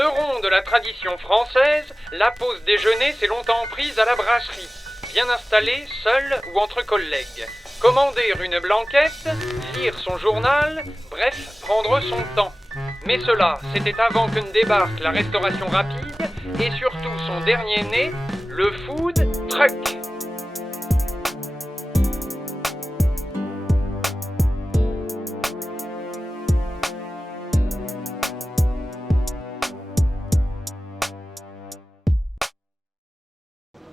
Fleuron de la tradition française, la pause déjeuner s'est longtemps prise à la brasserie. Bien installée, seule ou entre collègues. Commander une blanquette, lire son journal, bref, prendre son temps. Mais cela, c'était avant que ne débarque la restauration rapide et surtout son dernier né, le food truck.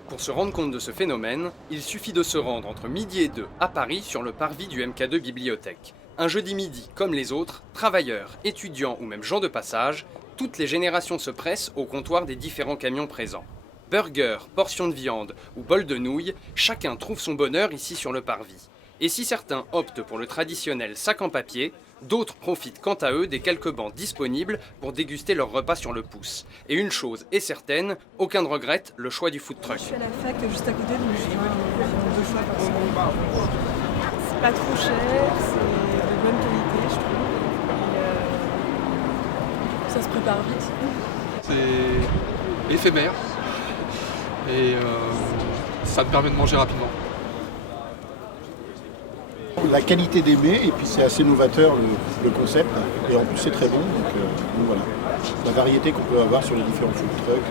Pour se rendre compte de ce phénomène, il suffit de se rendre entre midi et 2 à Paris sur le parvis du MK2 Bibliothèque. Un jeudi midi, comme les autres, travailleurs, étudiants ou même gens de passage, toutes les générations se pressent au comptoir des différents camions présents. Burger, portions de viande ou bol de nouilles, chacun trouve son bonheur ici sur le parvis. Et si certains optent pour le traditionnel sac en papier, d'autres profitent quant à eux des quelques bancs disponibles pour déguster leur repas sur le pouce. Et une chose est certaine, aucun ne regrette le choix du food truck. Je suis à la fac juste à côté, donc je viens 2 fois par semaine. C'est pas trop cher, c'est de bonne qualité, je trouve. Et ça se prépare vite. C'est éphémère et ça me permet de manger rapidement. La qualité des mets, et puis c'est assez novateur le concept, et en plus c'est très bon, donc voilà. La variété qu'on peut avoir sur les différents food trucks,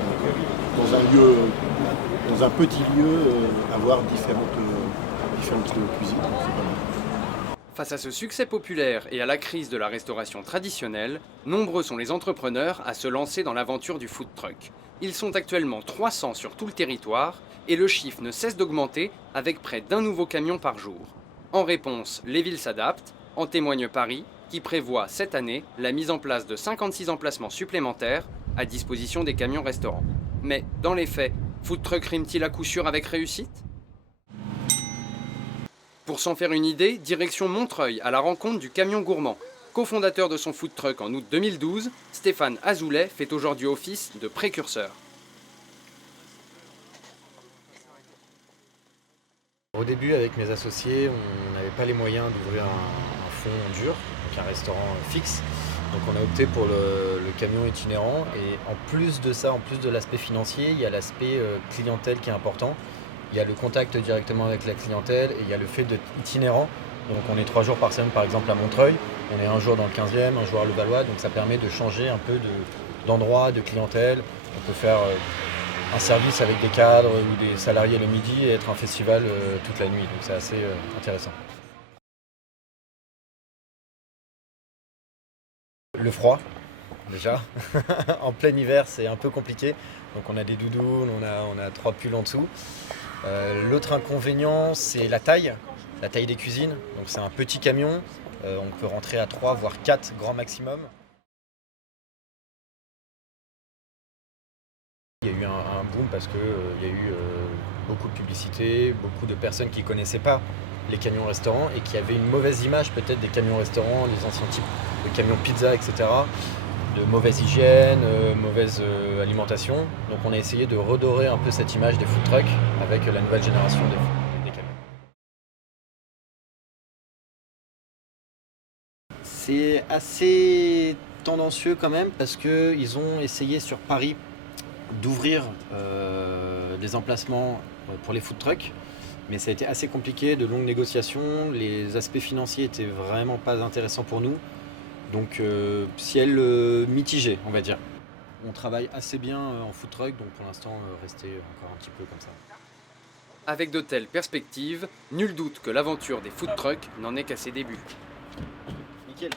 dans un petit lieu, avoir différentes cuisines, donc c'est pas mal. Face à ce succès populaire et à la crise de la restauration traditionnelle, nombreux sont les entrepreneurs à se lancer dans l'aventure du food truck. Ils sont actuellement 300 sur tout le territoire, et le chiffre ne cesse d'augmenter avec près d'un nouveau camion par jour. En réponse, les villes s'adaptent, en témoigne Paris, qui prévoit cette année la mise en place de 56 emplacements supplémentaires à disposition des camions restaurants. Mais dans les faits, food truck rime-t-il à coup sûr avec réussite ? Pour s'en faire une idée, direction Montreuil à la rencontre du camion gourmand. Cofondateur de son food truck en août 2012, Stéphane Azoulay fait aujourd'hui office de précurseur. Au début, avec mes associés, on n'avait pas les moyens d'ouvrir un fond dur, donc un restaurant fixe. Donc on a opté pour le camion itinérant. Et en plus de ça, en plus de l'aspect financier, il y a l'aspect clientèle qui est important. Il y a le contact directement avec la clientèle et il y a le fait d'être itinérant. Donc on est 3 jours par semaine par exemple à Montreuil, on est un jour dans le 15e, un jour à Levallois, donc ça permet de changer un peu d'endroit, de clientèle. On peut faire un service avec des cadres ou des salariés le midi et être un festival toute la nuit, donc c'est assez intéressant. Le froid, déjà. En plein hiver, c'est un peu compliqué. Donc on a des doudounes, on a 3 pulls en dessous. L'autre inconvénient, c'est la taille des cuisines. Donc c'est un petit camion, on peut rentrer à 3 voire 4 grand maximum. Il y a eu un boom parce qu'il y a eu beaucoup de publicité, beaucoup de personnes qui ne connaissaient pas les camions restaurants et qui avaient une mauvaise image peut-être des camions restaurants, les anciens types de camions pizza, etc. De mauvaise hygiène, mauvaise alimentation. Donc on a essayé de redorer un peu cette image des food trucks avec la nouvelle génération des camions. C'est assez tendancieux quand même parce qu'ils ont essayé sur Paris d'ouvrir des emplacements pour les food trucks, mais ça a été assez compliqué, de longues négociations, les aspects financiers étaient vraiment pas intéressants pour nous, donc ciel mitigé on va dire. On travaille assez bien en food truck, donc pour l'instant rester encore un petit peu comme ça. Avec de telles perspectives, nul doute que l'aventure des food trucks n'en est qu'à ses débuts. Nickel.